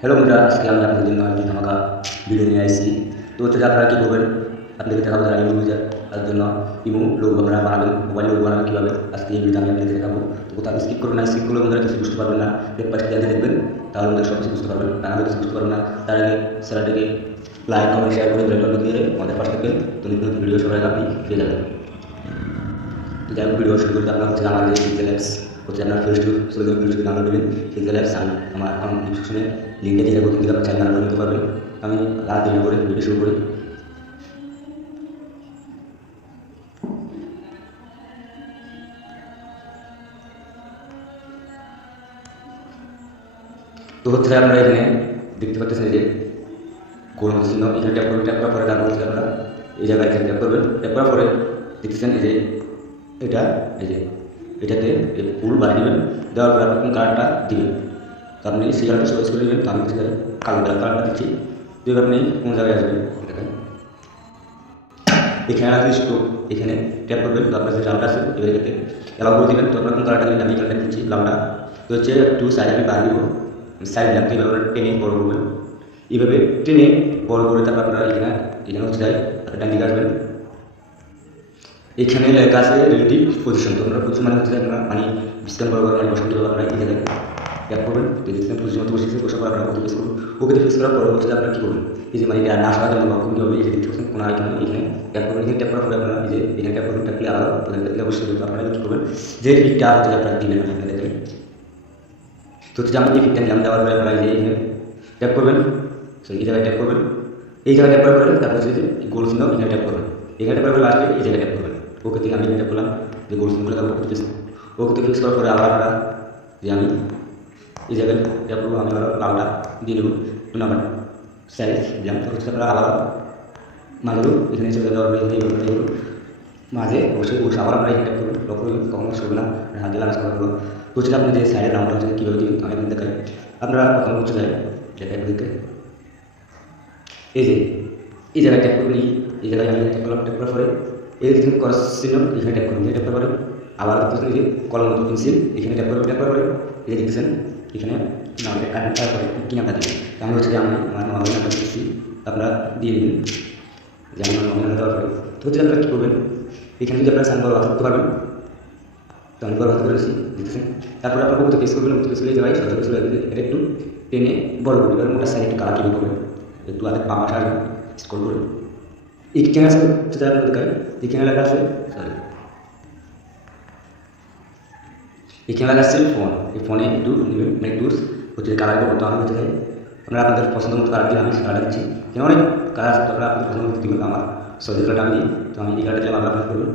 Hello বন্ধুরা আজকে আমি আপনাদের জন্য একটি ধামাকা ভিডিও নিয়ে আসছি তো হচ্ছে আপনারা কী করবেন আপনাদেরকে দেখাবো যারা ইমো ইউজার তার জন্য ইমো লোক আপনারা বানাবেন মোবাইল লোক বানাবেন কীভাবে আজকে এই ভিডিও আমি আপনাদের দেখাবো তো কোথাও স্কিপ করবেন না স্কিপ করলে বন্ধুরা কিছু বুঝতে পারবেন না পাশে দেখে দেখবেন তাহলে বন্ধুরা সব কিছু বুঝতে পারবেন না কিছু বুঝতে পারবেন না তার আগে চ্যানেলটিকে লাইক কমেন্ট শেয়ার করে বেল দিয়ে আমাদের পাশে থাকবেন তো নতুন ভিডিও সবাই আপনি পেয়ে যাবেন যাই হোক ভিডিও শুরু করতে আপনার হচ্ছে অ্যাপস হচ্ছে আপনার ফেসবুক সোশ্যাল মিডিয়া ডাউনলোড করবেন। পিক্সেল অ্যাপস আমি আমার অ্যাকাউন্ট ডিসক্রিপশনে লিঙ্কে দিয়ে দেবো কিন্তু আপনার চাইলে ডাউনলোড করতে পারবেন। আমি রাত দিন করে ভিডিও শুরু করি। তো হচ্ছে আপনারা এখানে দেখতে পাচ্ছেন যে কোন চিহ্ন এখানে ট্যাপ করবেন ট্যাপ করার পরে তারপর হচ্ছে আপনারা এই জায়গায় এখানে ট্যাপ করবেন। ট্যাপ করার পরে দেখতেছেন এই যে এটা, এই যে এটাতে ফুল বাড়ি দেবেন। দেওয়ার পরে আপনি কালারটা দিবেন। তো আপনি সেই কালারটা চয়েস করে নেবেন তো আমি হচ্ছে কালো কালার কালারটা দিচ্ছি। দিয়ে আপনি কোন জায়গায় আসবেন? দেখেন। এখানে আছে স্টোভ এখানে ট্যাপ করবেন। তো আপনার যে লালটা আছে, এবার এটাতে অ্যালাউ করে দেবেন। তো আপনার কোন কালারটা দিবেন? আমি কালারটা দিচ্ছি লালটা তো হচ্ছে একটু সাইড আমি বাড়ি দিব। সাইড লাগতে এভাবে টেনে বড় করবেন। এইভাবে টেনে বড় করে তারপর আপনারা এখানে এখানে হচ্ছে ডান দিকে আসবেন। এখানে লেখা আছে রিলেটিভ পজিশন তো আপনারা পজিশন মানে হচ্ছে আপনারা মানে বিশ্রাম বড় মানে বসন্ত আপনারা এই জায়গায় ট্যাপ করবেন। বিশ্রাম পজিশন মতো বসেছে বসে পর আপনারা ফেস করুন ওকে ফেস করার পরে হচ্ছে আপনারা কী করবেন? এই যে মানে না আসার জন্য লক্ষ্য কী হবে, এই যে দেখতে পাচ্ছেন, কোনো আইকন এখানে। ট্যাপ করবেন, এখানে ট্যাপ করার পরে আপনারা যে এখানে ট্যাপ করবেন ট্যাপলে আবার ওখানে ট্যাপলে অবশ্যই আপনারা কী করবেন? যে ফিটটা হচ্ছে আপনারা দিবেন এখানে দেখেন তো হচ্ছে আমি যে ফিটটা নিলাম, দেওয়ার পরে আপনারা যে এখানে ট্যাপ করবেন। সরি এই জায়গায় ট্যাপ করবেন। এই জায়গায় ট্যাপ করার পরে তারপর হচ্ছে গোল চিহ্ন এখানে ট্যাপ করবেন। এখানে ট্যাপ করার পরে লাস্টে এই জায়গায় ট্যাপ করবেন। ওকে থেকে আমি এটা করলাম যে গোল সিম্বলে তারপর ওকে ফিক্স ফিক্স করার পরে আবার আমরা যে আমি এই জায়গায় ট্যাপ করব আমি আবার লালটা দিয়ে দেবো নাম্বার সাইজ যেমন হচ্ছে আমরা আবার মাঝেও এখানে চলে যাওয়ার পরে এই হলো মাঝে অবশ্যই অবশ্যই আবার আমরা এখানে করব। লক্ষ্য কখনো শুরু না হাত দিয়ে লাগানো করব তো আপনি যে সাইডের রাউন্ডটা হচ্ছে কীভাবে দিবেন আমি আপনাদের দেখাই। আপনারা প্রথম হচ্ছে যায় দেখাই আপনাদেরকে এই যে, এই জায়গায় ট্যাপ করবেন এই জায়গায় আমি ট্যাপ করলাম ট্যাপ করার পরে এই দেখুন ক্রস চিহ্ন এখানে ট্যাপ করবেন ট্যাপ পরে আবার দেখতেছেন যে কলম মতো পেন্সিল এখানে ট্যাপ করবেন ট্যাপ পরে, এই যে দেখতেছেন এখানে কারেন্ট তারপরে কী নামটা দেবেন আমি হচ্ছে আমি আমার নর্মাল নামটা দিচ্ছি আপনারা দিয়ে দেবেন। যে আমার নর্মাল দেওয়ার পরে, তো হচ্ছে আপনারা কী করবেন, এখানে যদি আপনারা সাইন বড় করতে পারবেন, তো আমি হাত করেছি দেখতেছেন? তারপরে আপনার বুকতে পেস করবেন বুকতে পেস করে যাই সরকারি চলে যাবে এটা একটু টেনে বড় করবেন এবার মোটা সাইড কালার করবেন। একটু আগে পা মাসা স্কোর করে। ক্যামেরা আছে সেটা আপনার দেখায় এই ক্যামেরা লেখা আছে সরি এই ক্যামেরা লেখা আছে ফোন এই ফোনে নেবেন মেক টুলস হচ্ছে কালার করব তো আমি হচ্ছে যাই আপনারা আপনাদের পছন্দ মতো কালার দিয়ে আমি কালার দিচ্ছি। এখানে অনেক কালার আছে আপনারা আপনাদের পছন্দ মতো দিবেন আমার। সবজি কালারটা আমি তো আমি এই কালারটা দিলাম আপনারা করবেন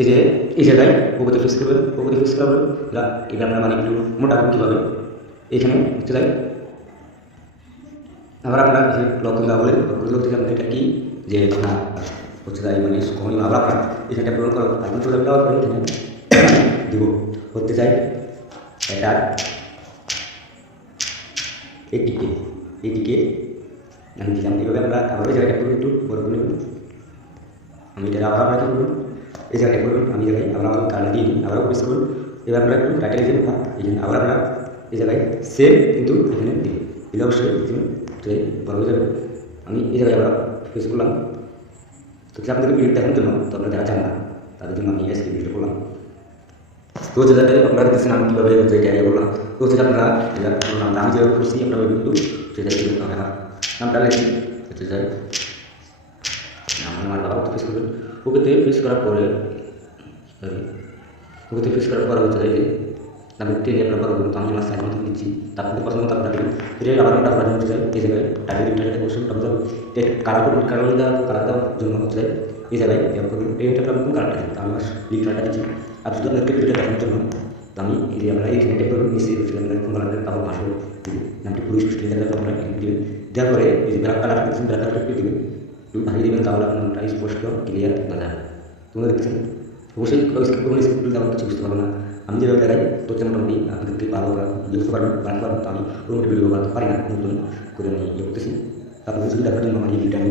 এই যে, এই জায়গায় ওগুতে ফিক্স করবেন ওগুতে ফিক্স করবেন এটা এটা আপনার মানে একটু মোটা কীভাবে? এখানে, হচ্ছে যাই আবার আপনার লক্ষ্য দেওয়া বলে থেকে আপনার এটা কি? যে আপনার হচ্ছে মানে কখনই আপনার এখানটা পূরণ করো আপনি চলে দেওয়ার পরে এখানে দিব, করতে চাই। এটা এটিকে এটিকে আমি দিলাম। এইভাবে আমরা আবার জায়গাটা করব একটু বড় করে আমি এটা আবার আপনাকে করবেন এই জায়গাটা করবেন, আমি জায়গায় আবার আমার কার্ডটা দিয়ে দিই আবার প্রেস করুন এবার আপনারা একটু টাইটেল এই জন্য আবার আপনারা এই জায়গায় সেভ কিন্তু এখানে দিবেন দিলে অবশ্যই বড় হয়ে যাবে। আমি এই জায়গায় আবার ফেস করলাম তো আপনাদেরকে ভিডিও দেখানোর জন্য তো আপনারা যারা চান না তাদের জন্য আমি আজকে ভিডিও করলাম তো হচ্ছে যাতে আপনারা দেখতেছেন আমি কীভাবে হচ্ছে ক্যারিয়ার করলাম তো হচ্ছে আপনারা এটা নামটা আমি যেভাবে করছি আপনারা কিন্তু সেটা কিন্তু আমার নামটা লেখি হচ্ছে যাই আমার বাবা ফেস করবেন ওকেতে ফেস করার পরে সরি ওকেতে ফেস করার পরে হচ্ছে যাই আমি টেনে আপনার করুন আমি আমার মতো দিচ্ছি তারপরে পছন্দ আপনার এটা হচ্ছে যায় এই জায়গায় টাইটেল টাইটেল বসুন তারপর কালার করুন কালার দেওয়া কালার জন্য হচ্ছে এই ট্যাপ করুন কোন কালারটা দিন আমি আমার লিঙ্ক দিচ্ছি আর শুধু আপনাকে ভিডিওটা দেখানোর জন্য আমি এই আমরা ট্যাপ করুন নিচে হচ্ছে আমরা কোন কালারটা তারপর ভাষা নামটি পুলিশ স্টেশন আপনারা দেবেন দেওয়ার পরে এই যে ব্ল্যাক কালার দিচ্ছেন ব্ল্যাক কালারটা দেবেন ভাঙিয়ে দেবেন তাহলে আপনার স্পষ্ট ক্লিয়ার বোঝা তোমরা দেখছেন অবশ্যই স্কিপ করবেন স্কিপ কিছু বুঝতে পারব না আমি যেভাবে দেখাই তো মোটামুটি আপনাদেরকে ভালো বুঝতে পারবেন বানাতে পারবেন তো আমি ওরকম ভিডিও বানাতে পারি না নতুন করে আমি ইয়ে করতেছি আপনাদের সুবিধা দেখার জন্য আমার এই ভিডিওটা আমি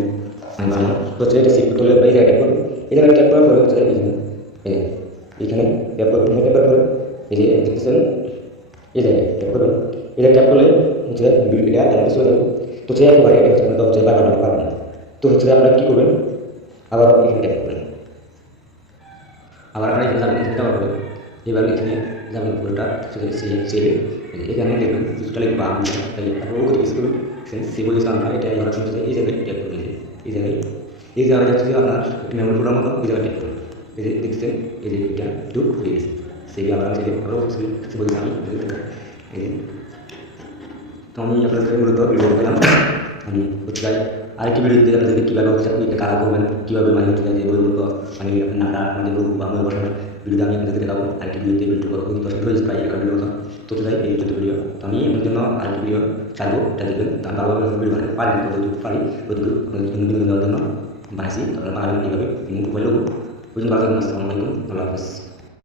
বানালাম। তো এটা সেভ করতে হলে এই জায়গায় ট্যাপ ট্যাপ করার পরে হচ্ছে এখানে ট্যাপ করুন এখানে ট্যাপ করার এই যে, দেখতেছেন? এই জায়গায় ট্যাপ করুন এটা ট্যাপ করলে হচ্ছে এটা গ্যালারি চলে যাবে। তো যে একবারে এটা হচ্ছে হচ্ছে বারবার পাবেন না তো হচ্ছে আপনারা কী করবেন? আবার এখানে ট্যাপ করবেন। আবার আপনারা এখানে যাবেন, এখানে যাওয়ার পরে এবার এখানে যাবেন পুরোটা সেখানে সেভ সেভে এখানে দেখবেন তাই আপনার ওকে প্রেস করবেন সেভ হয়ে আমরা এটা এবার শুনতে এই জায়গায় ট্যাপ করবেন এই জায়গায় এই জায়গায় যাচ্ছে যে আপনার মেমোরি প্রোগ্রাম মতো এই জায়গায় ট্যাপ করবেন এই যে দেখছেন, এই যে এটা টুক হয়ে গেছে। সেই আবার আমি আরও কিছু বলছি আমি এই যে, তো আমি আপনাদের মূলত ভিডিও পেলাম। আমি হচ্ছে আরেকটি ভিডিও দিতে আপনাদেরকে কীভাবে হচ্ছে আপনি এটা কালার করবেন, কীভাবে মানে হচ্ছে যে মূলত মানে নাটা আমাদের বা আমার বসাবেন ভিডিওতে আমি আপনাদেরকে দেখাবো। আরেকটি ভিডিওতে ভিডিও করব। কিন্তু আসলে হয়েছে প্রায় একটা ভিডিও তো তো এই চোদ্দ ভিডিও তো আমি আপনার জন্য আরেকটি ভিডিও চাইব এটা দেখবেন, তো আমি ভালোভাবে ভিডিও বানাতে পারি যদি পারি। জন্য বিনোদন দেওয়ার জন্য বানাইছি। তাহলে বানাবেন এইভাবে মোবাইলও ওই জন্য ভালো থাকবেন, আসসালামু আলাইকুম। আল্লাহ হাফিজ।